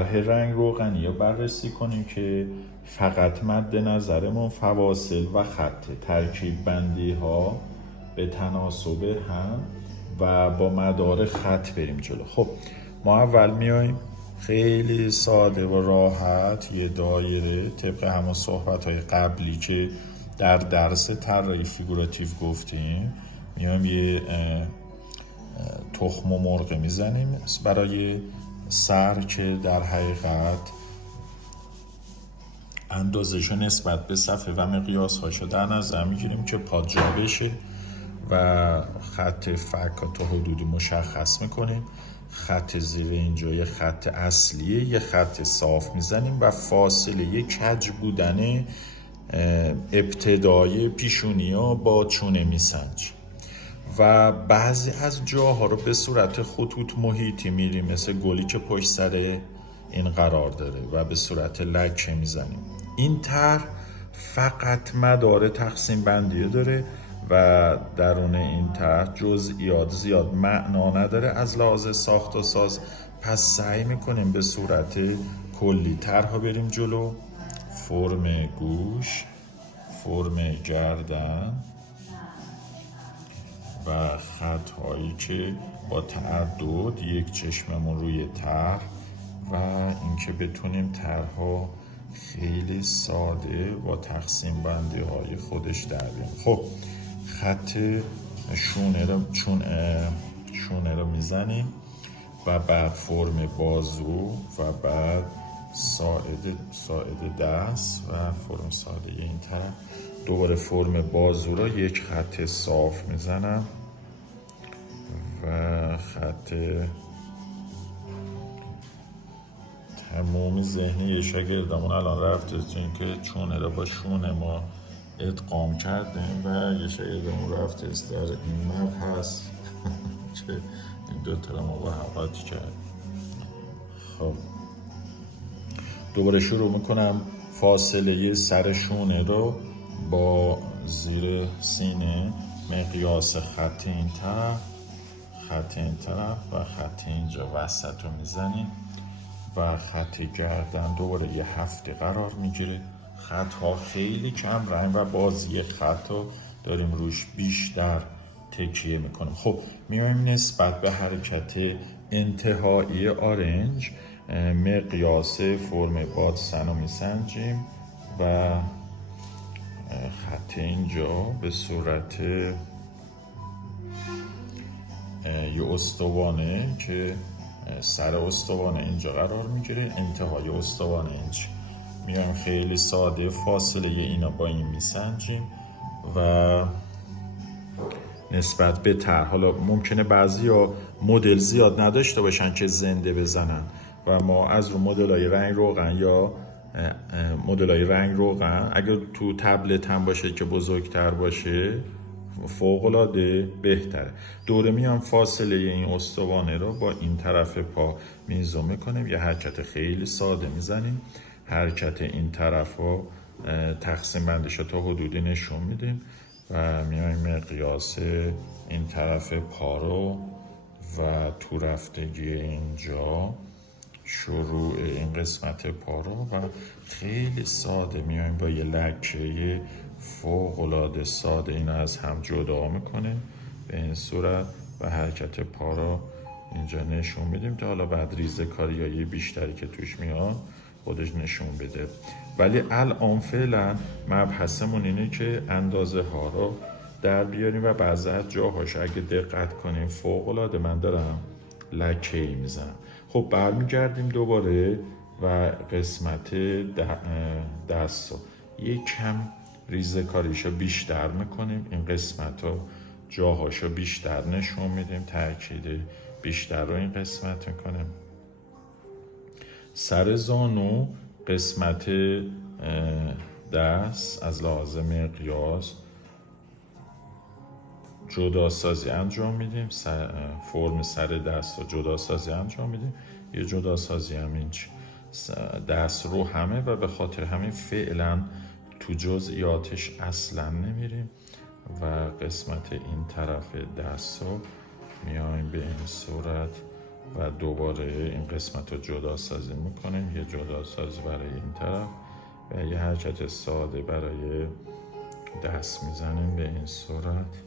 طرح رنگ روغنی رو بررسی کنیم که فقط مد نظرمون فواصل و خط، ترکیب بندی ها به تناسب هم و با مدار خط بریم جلو. خب ما اول میایم خیلی ساده و راحت یه دایره طبق همون صحبت های قبلی که در درس طراحی فیگوراتیو گفتیم، میایم یه تخم و مرغ میزنیم برای سر که در حقیقت اندازه‌شو نسبت به صفحه و مقیاس‌هاشو در نظر میگیریم که پا جا بشه و خط فک تا حدودی مشخص میکنیم. خط زیر اینجا یه خط اصلیه، یه خط صاف میزنیم و فاصله یه کج بودن ابتدای پیشونی ها با چونه میسنج و بعضی از جاها رو به صورت خطوط محیطی میریم، مثل گلی که پشت سر این قرار داره و به صورت لکه میزنیم. این طرح فقط مدار تقسیم بندی داره و درون این طرح جزئیات زیاد معنا نداره از لحاظ ساخت و ساز. پس سعی میکنیم به صورت کلی طرح بریم جلو. فرم گوش، فرم گردن و خط هایی که با تعدد یک چشممون روی طرح و اینکه بتونیم طرح‌ها خیلی ساده با تقسیم بندی های خودش در بیاریم. خب خط شونه رو میزنیم و بعد فرم بازو و بعد ساعد دست و فرم ساده این طرف. دوباره فرم بازو رو یک خط صاف میزنم و خط تموم ذهنی شاگردمون الان رفته این که چونه رو با شونه ما ادغام کردیم و یه شاگردمون رفته در این مبحث که این دوتا رو مباحثات کرد. خب دوباره شروع میکنم فاصله سر شونه رو با زیر سینه مقیاس خط این طرف و خط اینجا وسط رو میزنیم و خط گردن دوباره یه هفته قرار میگیره. خط ها خیلی کم رنگ و بازی خط ها داریم روش بیشتر تکیه میکنیم. خب میایم نسبت به حرکت انتهایی آرنج مقیاس فرم بادسن رو میسنجیم و خط اینجا به صورت یه استوانه که سر استوانه اینجا قرار میگیره، انتهای استوانه اینجا. میایم خیلی ساده فاصله اینا با این میسنجیم و نسبت به طرح. حالا ممکنه بعضیا مدل زیاد نداشته باشن که زنده بزنن و ما از رو مدل‌های رنگ روغن یا مدل‌های رنگ روغن اگر تو تبلت هم باشه که بزرگتر باشه فوق‌العاده بهتره. دوره میام فاصله این استوانه رو با این طرف پا میزو میکنیم، یه حرکت خیلی ساده میزنیم. حرکت این طرف رو تقسیم بندش رو تا حدودی نشون میدیم و میایم مقیاس این طرف پا رو و تو رفتگی اینجا شروع این قسمت پا رو و خیلی ساده میایم با یه لکه فوق‌العاده ساده اینا از هم جدا میکنیم به این صورت و حرکت پا رو اینجا نشون میدیم تا حالا بعد ریزه کاریایی بیشتری که توش میاد خودش نشون بده. ولی الان فعلا مبحثمون اینه که اندازه ها رو در بیاریم و بعضی از جاهاش اگه دقت کنیم فوق‌العاده من دارم لکه‌ای میزنم. خب برمیگردیم دوباره و قسمت دست رو یک کم ریزه کاریشو بیشتر میکنیم، این قسمت رو جاهاشو بیشتر نشون میدیم، تاکید بیشتر رو این قسمت میکنیم. سر زانو قسمت دست از لحاظ مقیاس جدا سازی انجام میدیم، فرم سر دست رو جدا سازی انجام میدیم. یه جدا سازی هم اینج دست رو همه و به خاطر همین فعلا تو جزئیاتش اصلا نمیریم و قسمت این طرف دست رو میایم به این صورت و دوباره این قسمت رو جدا سازی میکنیم. یه جدا سازی برای این طرف و یه حرکت ساده برای دست میزنیم به این صورت.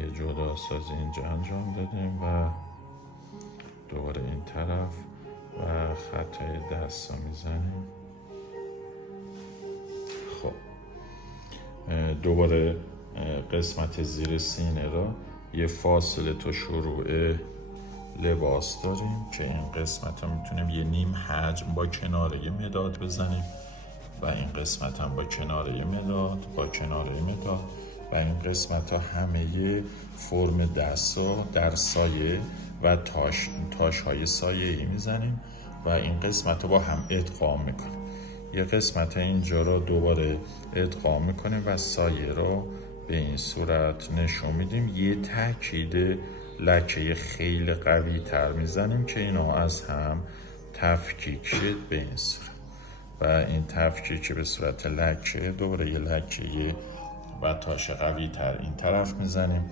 یه جدا سازی اینجا انجام دادیم و دوباره این طرف و خطای دست رو میزنیم. خب دوباره قسمت زیر سینه را یه فاصله تا شروع لباس داریم که این قسمت ها میتونیم یه نیم حجم با کناره مداد بزنیم و این قسمت هم با کناره مداد با کناره مداد و این قسمت ها همه فرم دست ها در سایه و تاش های سایه ای میزنیم و این قسمت ها با هم ادغام میکنیم. یه قسمت اینجا رو دوباره ادغام میکنیم و سایه رو به این صورت نشون میدیم. یه تاکید لکه خیلی قوی تر میزنیم که اینا از هم تفکیک شد به این صورت و این تفکیک به صورت لکه دوباره یه لکه و تاش قوی تر این طرف میزنیم.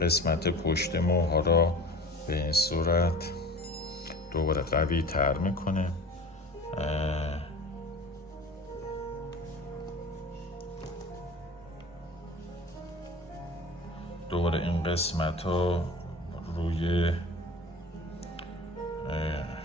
قسمت پشت موها را به این صورت دوباره قوی تر میکنه. دوباره این قسمت ها روی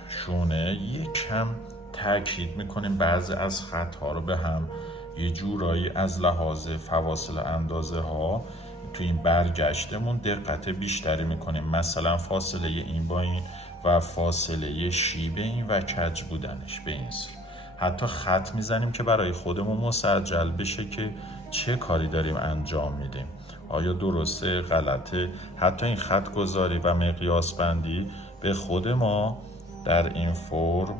شونه یکم تاکید میکنیم بعضی از خط ها رو به هم یه جورایی از لحاظ فواصل اندازه ها تو این برگشتمون دقت بیشتری میکنیم، مثلا فاصله این با این و فاصله شیب این و کج بودنش به این صورت. حتی خط میزنیم که برای خودمون مسجل بشه که چه کاری داریم انجام میدیم، آیا درسته غلطه. حتی این خط گذاری و مقیاس بندی به خود ما در این فرم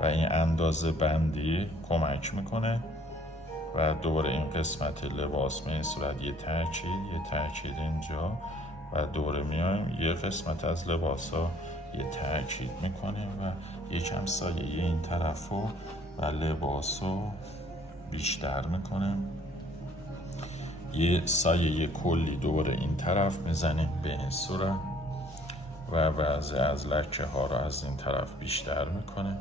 و این اندازه بندی کمک میکنه. و دوباره این قسمت لباس به این صورت یه تاکید اینجا و دوباره میایم یه قسمت از لباس ها یه تاکید میکنیم و یکم سایه این طرف رو و لباس رو بیشتر میکنیم. یه سایه کلی دوباره این طرف میزنیم به این صورت و بعضی از لکه ها رو از این طرف بیشتر میکنه.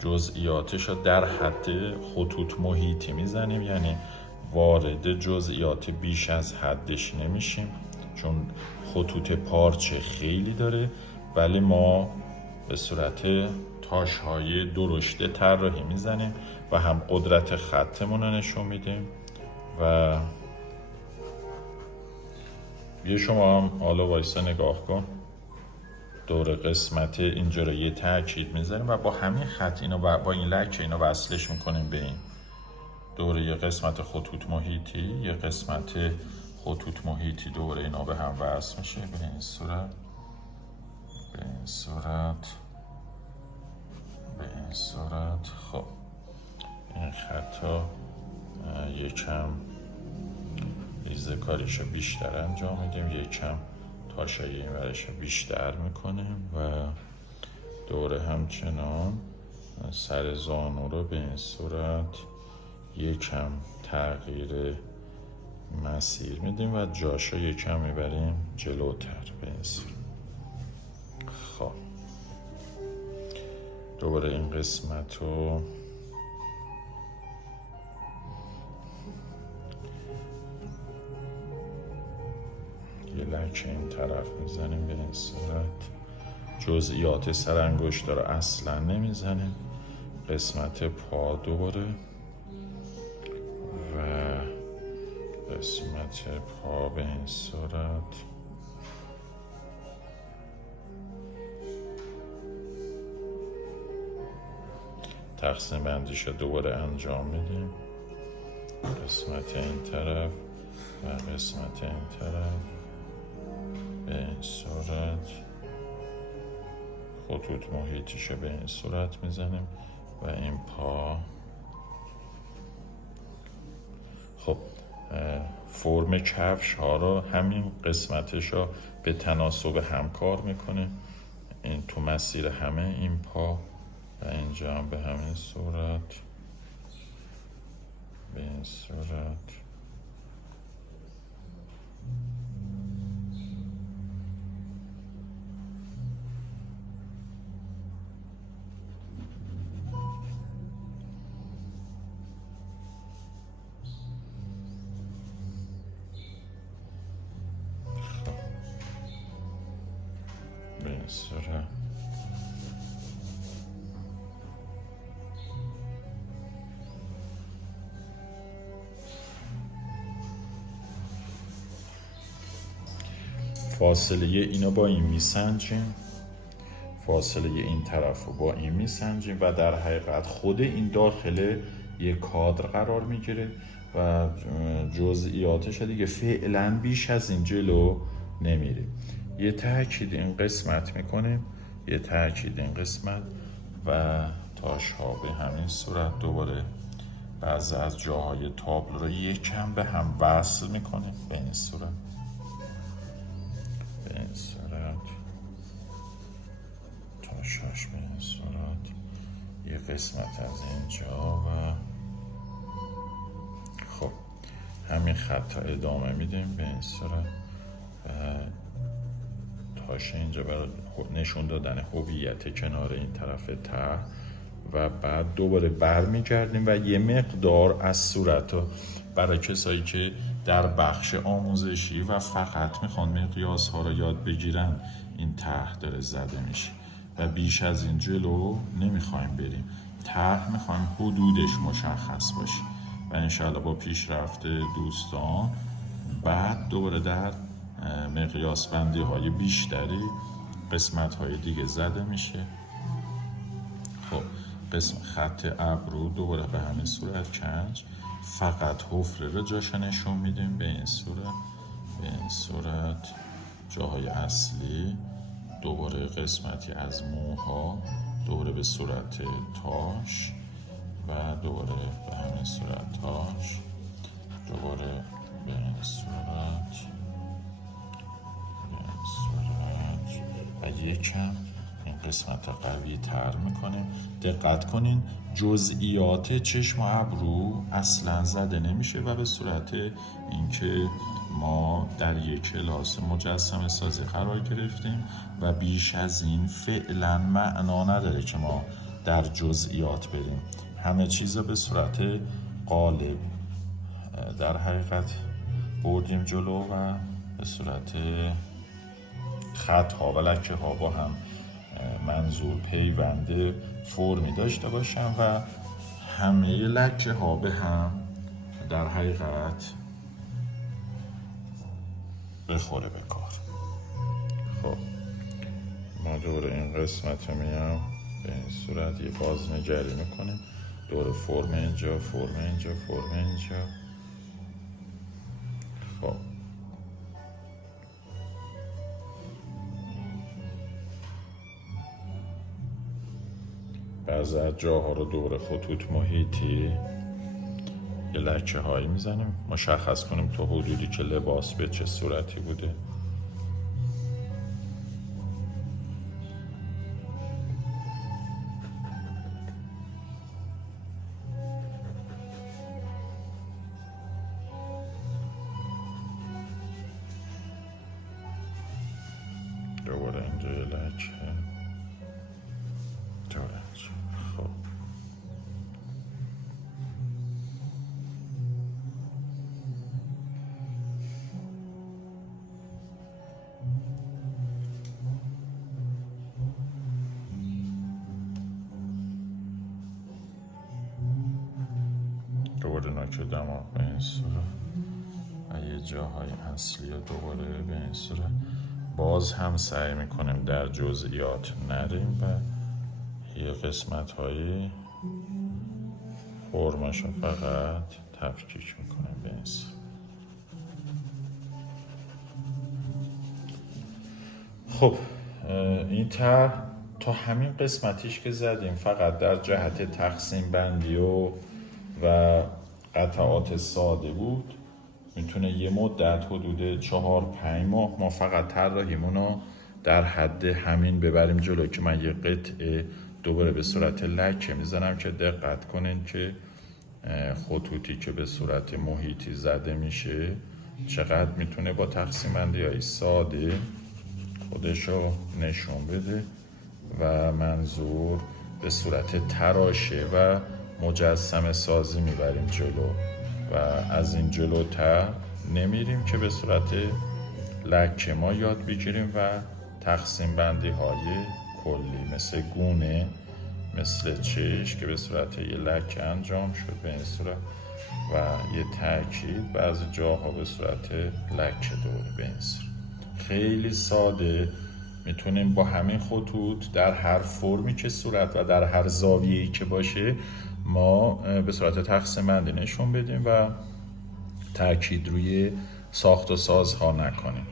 جزئیاتش رو در حد خطوط محیطی میزنیم، یعنی وارد جزئیات بیش از حدش نمیشیم چون خطوط پارچه خیلی داره، ولی ما به صورت تاش های درشته طراحی میزنیم و هم قدرت خطمون رو نشون میدیم. و یه شما هم حالا وایسا نگاه کن، دور قسمت اینجا رو یه تاکید میذاریم و با همین خط اینو با این لکه اینو وصلش میکنیم به این دوره یه قسمت خطوط محیطی، یه قسمت خطوط محیطی دوره اینا به هم وصل میشه به این صورت به این صورت به این صورت. خب این خطا یکم ریزه کاریشو بیشتر انجام میدیم، یکم تاشای این ورشو بیشتر میکنیم و دوره همچنان سر زانو رو به این صورت یکم تغییر مسیر میدیم و جاشو یکم میبریم جلوتر به این صورت. خب دوباره این قسمت رو یه لکه این طرف میزنیم به این صورت. جزئیات سر انگشت رو اصلا نمیزنیم. قسمت پا دوباره و قسمت پا به این صورت. تقسیم بندیش رو دوباره انجام میدیم، قسمت این طرف و قسمت این طرف به این صورت. خطوط محیطیش رو به این صورت میزنیم و این پا. خب فرم کفش ها رو همین قسمتش رو به تناسب هم کار میکنه، این تو مسیر همه این پا و اینجا هم به همین صورت به این صورت. فاصله اینو با این میسنجیم، فاصله این طرف رو با این میسنجیم و در حقیقت خود این داخل یک کادر قرار میگیره و جزئیاتش دیگه فعلا بیش از این جلو نمیریم. یه تاکید این قسمت میکنیم، یه تاکید این قسمت و تاش ها به همین صورت دوباره بعضی از جاهای تابلو رو یکم به هم وصل میکنیم به این صورت، به این صورت تاشاش به این صورت، یه قسمت از اینجا و خب همین خط ادامه میدیم به این صورت و تاش اینجا برای نشون دادن هویت کنار این طرف ته و بعد دوباره برمیگردیم و یه مقدار از صورت ها برای کسایی که در بخش آموزشی و فقط میخوان مقیاس ها رو یاد بگیرن این ته داره زده میشه و بیش از این جلو نمیخوایم بریم، ته میخوایم حدودش مشخص باشه و انشاءالله با پیشرفت دوستان بعد دوباره در مقیاس بندی های بیشتری قسمت های دیگه زده میشه. خب قسم خط ابرو دوباره به همین صورت کنج، فقط حفره رو جاش نشون میدیم به این صورت، به این صورت جاهای اصلی، دوباره قسمتی از موها دوباره به صورت تاش و دوباره به همین صورت تاش، دوباره به این صورت، به این صورت و یکم این قسمت رو قوی تر میکنیم. دقت کنین جزئیات چشم و ابرو اصلا زده نمیشه و به صورت اینکه ما در یک کلاس مجسمه سازی قرار گرفتیم و بیش از این فعلا معنا نداره که ما در جزئیات بریم، همه چیز به صورت قالب در حقیقت بردیم جلو و به صورت خط ها و لکه ها با هم منظور پیونده فرمی داشته باشن و همه لکه ها به هم در حقیقت بخوره به کار. خب ما دور این قسمت رو میام به این صورت یه بازنگری میکنیم، دور فرم اینجا، فرم اینجا، فرم اینجا. خب بعضی از جاها رو دور خطوط محیطی یه لکه هایی میزنیم مشخص کنیم تو حدودی که لباس به چه صورتی بوده. دوباره اینجا یه لکه، دوباره اینجا. خب دوباره نوک دماغ به این صورت و یه جاهای اصلی رو دوباره به این صورت. باز هم سعی میکنیم در جزئیات نریم و یه قسمت های فرمش رو فقط تفکیک میکنیم به این صورت. خب این طرح تا همین قسمتیش که زدیم فقط در جهت تقسیم بندی و قطعات ساده بود. میتونه یه مدت حدود 4-5 ماه ما فقط طراحیمون رو در حد همین ببریم جلو که من یه قطعه دوباره به صورت لکه میزنم که دقت کنین که خطوطی که به صورت محیطی زده میشه چقدر میتونه با تقسیم بندی های ساده خودشو نشون بده و منظور به صورت تراشه و مجسمه سازی میبریم جلو و از این جلوتر نمیریم که به صورت لکه ما یاد بگیریم و تقسیم بندی های کلی مثل گونه، مثل چشم که به صورت یه لکه انجام شد به این صورت و یه تاکید بعضی جاها به صورت لکه دوره به این صورت. خیلی ساده میتونیم با همین خطوط در هر فرمی که صورت و در هر زاویه‌ای که باشه ما به صورت تقسیم بندی نشون بدیم و تاکید روی ساخت و سازها نکنیم.